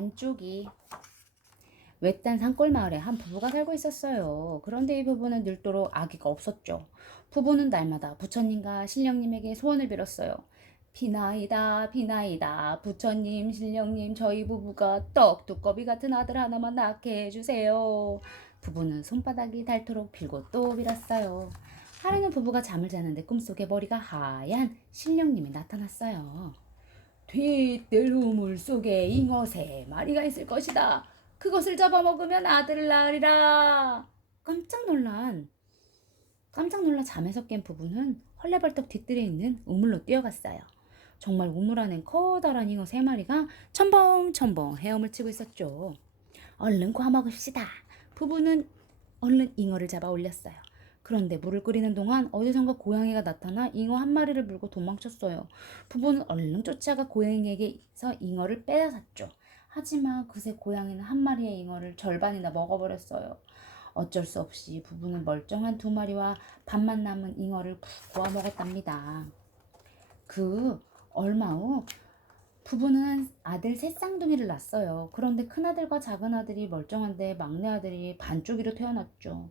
반쪽이 외딴 산골 마을에 한 부부가 살고 있었어요. 그런데 이 부부는 늙도록 아기가 없었죠. 부부는 날마다 부처님과 신령님에게 소원을 빌었어요. 비나이다, 비나이다, 부처님, 신령님, 저희 부부가 떡 두꺼비 같은 아들 하나만 낳게 해주세요. 부부는 손바닥이 닳도록 빌고 또 빌었어요. 하루는 부부가 잠을 자는데 꿈속에 머리가 하얀 신령님이 나타났어요. 뒷뜰 우물 속에 잉어 3마리가 있을 것이다. 그것을 잡아먹으면 아들을 낳으리라. 깜짝 놀라 잠에서 깬 부부는 헐레벌떡 뒷뜰에 있는 우물로 뛰어갔어요. 정말 우물 안엔 커다란 잉어 3마리가 첨벙첨벙 헤엄을 치고 있었죠. 얼른 구워 먹읍시다. 부부는 얼른 잉어를 잡아 올렸어요. 그런데 물을 끓이는 동안 어디선가 고양이가 나타나 잉어 1마리를 물고 도망쳤어요. 부부는 얼른 쫓아가 고양이에게서 잉어를 빼앗았죠. 하지만 그새 고양이는 1마리의 잉어를 절반이나 먹어버렸어요. 어쩔 수 없이 부부는 멀쩡한 2마리와 밥만 남은 잉어를 푹 구워 먹었답니다. 그 얼마 후 부부는 아들 3쌍둥이를 낳았어요. 그런데 큰아들과 작은아들이 멀쩡한데 막내아들이 반쪽이로 태어났죠.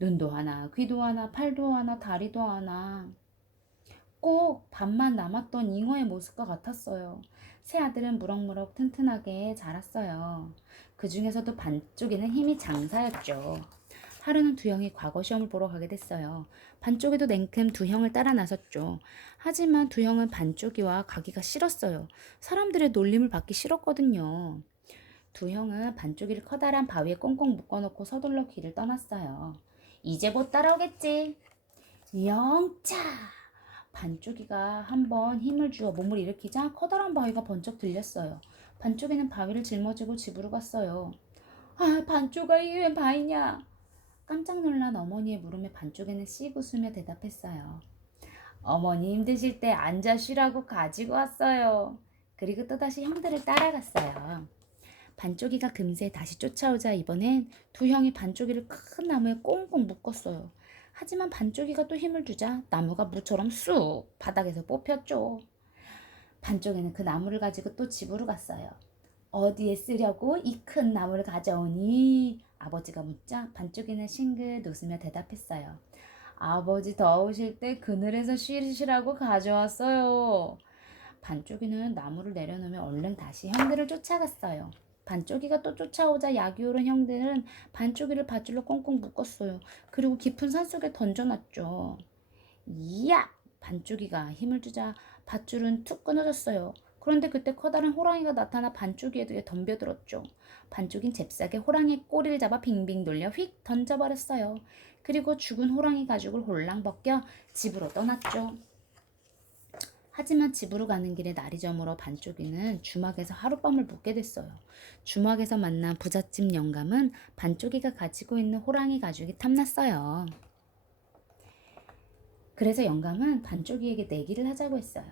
눈도 하나, 귀도 하나, 팔도 하나, 다리도 하나. 꼭 밥만 남았던 잉어의 모습과 같았어요. 새 아들은 무럭무럭 튼튼하게 자랐어요. 그 중에서도 반쪽이는 힘이 장사였죠. 하루는 두 형이 과거 시험을 보러 가게 됐어요. 반쪽이도 냉큼 두 형을 따라 나섰죠. 하지만 두 형은 반쪽이와 가기가 싫었어요. 사람들의 놀림을 받기 싫었거든요. 두 형은 반쪽이를 커다란 바위에 꽁꽁 묶어놓고 서둘러 길을 떠났어요. 이제 못 따라오겠지. 영차! 반쪽이가 한번 힘을 주어 몸을 일으키자 커다란 바위가 번쩍 들렸어요. 반쪽이는 바위를 짊어지고 집으로 갔어요. 아, 반쪽아, 이게 웬 바위냐? 깜짝 놀란 어머니의 물음에 반쪽이는 씩 웃으며 대답했어요. 어머니 힘드실 때 앉아 쉬라고 가지고 왔어요. 그리고 또다시 형들을 따라갔어요. 반쪽이가 금세 다시 쫓아오자 이번엔 두 형이 반쪽이를 큰 나무에 꽁꽁 묶었어요. 하지만 반쪽이가 또 힘을 주자 나무가 무처럼 쑥 바닥에서 뽑혔죠. 반쪽이는 그 나무를 가지고 또 집으로 갔어요. 어디에 쓰려고 이 큰 나무를 가져오니? 아버지가 묻자 반쪽이는 싱긋 웃으며 대답했어요. 아버지 더우실 때 그늘에서 쉬시라고 가져왔어요. 반쪽이는 나무를 내려놓으며 얼른 다시 형들을 쫓아갔어요. 반쪽이가 또 쫓아오자 약이 오른 형들은 반쪽이를 밧줄로 꽁꽁 묶었어요. 그리고 깊은 산속에 던져놨죠. 이야! 반쪽이가 힘을 주자 밧줄은 툭 끊어졌어요. 그런데 그때 커다란 호랑이가 나타나 반쪽이에게 덤벼들었죠. 반쪽인 잽싸게 호랑이 꼬리를 잡아 빙빙 돌려 휙 던져버렸어요. 그리고 죽은 호랑이 가죽을 홀랑 벗겨 집으로 떠났죠. 하지만 집으로 가는 길에 날이 저물어 반쪽이는 주막에서 하룻밤을 묵게 됐어요. 주막에서 만난 부잣집 영감은 반쪽이가 가지고 있는 호랑이 가죽이 탐났어요. 그래서 영감은 반쪽이에게 내기를 하자고 했어요.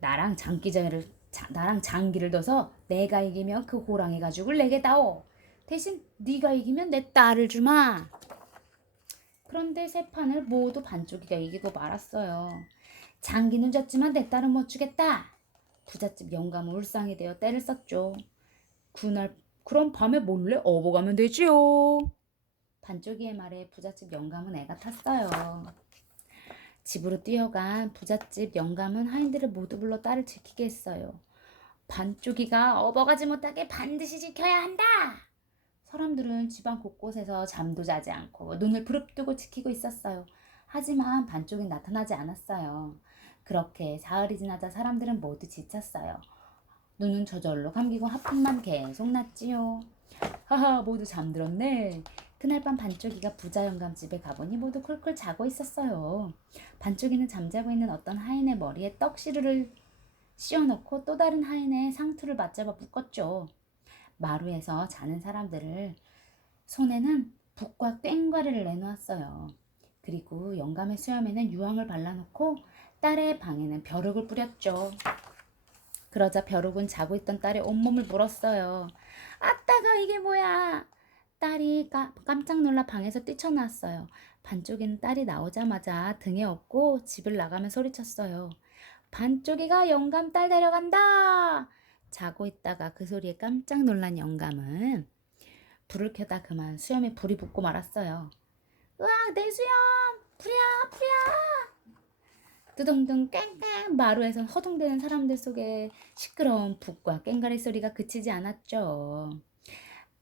나랑 장기를 둬서 내가 이기면 그 호랑이 가죽을 내게다오. 대신 네가 이기면 내 딸을 주마. 그런데 세 판을 모두 반쪽이가 이기고 말았어요. 장기는 졌지만 내 딸은 못 주겠다. 부잣집 영감은 울상이 되어 떼를 썼죠. 그럼 밤에 몰래 업어가면 되지요. 반쪽이의 말에 부잣집 영감은 애가 탔어요. 집으로 뛰어간 부잣집 영감은 하인들을 모두 불러 딸을 지키게 했어요. 반쪽이가 업어가지 못하게 반드시 지켜야 한다. 사람들은 집안 곳곳에서 잠도 자지 않고 눈을 부릅뜨고 지키고 있었어요. 하지만 반쪽이 나타나지 않았어요. 그렇게 사흘이 지나자 사람들은 모두 지쳤어요. 눈은 저절로 감기고 하품만 계속 났지요. 하하, 모두 잠들었네. 그날 밤 반쪽이가 부자 영감 집에 가보니 모두 쿨쿨 자고 있었어요. 반쪽이는 잠자고 있는 어떤 하인의 머리에 떡시루를 씌워놓고 또 다른 하인의 상투를 맞잡아 묶었죠. 마루에서 자는 사람들을 손에는 붓과 꽹과리를 내놓았어요. 그리고 영감의 수염에는 유황을 발라놓고 딸의 방에는 벼룩을 뿌렸죠. 그러자 벼룩은 자고 있던 딸의 온몸을 물었어요. 아따가 이게 뭐야? 딸이 깜짝 놀라 방에서 뛰쳐나왔어요. 반쪽이는 딸이 나오자마자 등에 업고 집을 나가며 소리쳤어요. 반쪽이가 영감 딸 데려간다. 자고 있다가 그 소리에 깜짝 놀란 영감은 불을 켜다 그만 수염에 불이 붙고 말았어요. 으악, 내 수염! 불이야, 불이야! 두둥둥 깽깽 마루에선 허둥대는 사람들 속에 시끄러운 북과 깽가리 소리가 그치지 않았죠.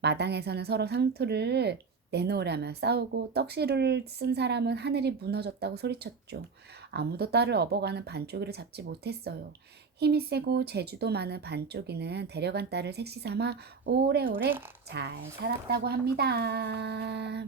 마당에서는 서로 상투를 내놓으려며 싸우고 떡시루를 쓴 사람은 하늘이 무너졌다고 소리쳤죠. 아무도 딸을 업어가는 반쪽이를 잡지 못했어요. 힘이 세고 재주도 많은 반쪽이는 데려간 딸을 색시 삼아 오래오래 잘 살았다고 합니다.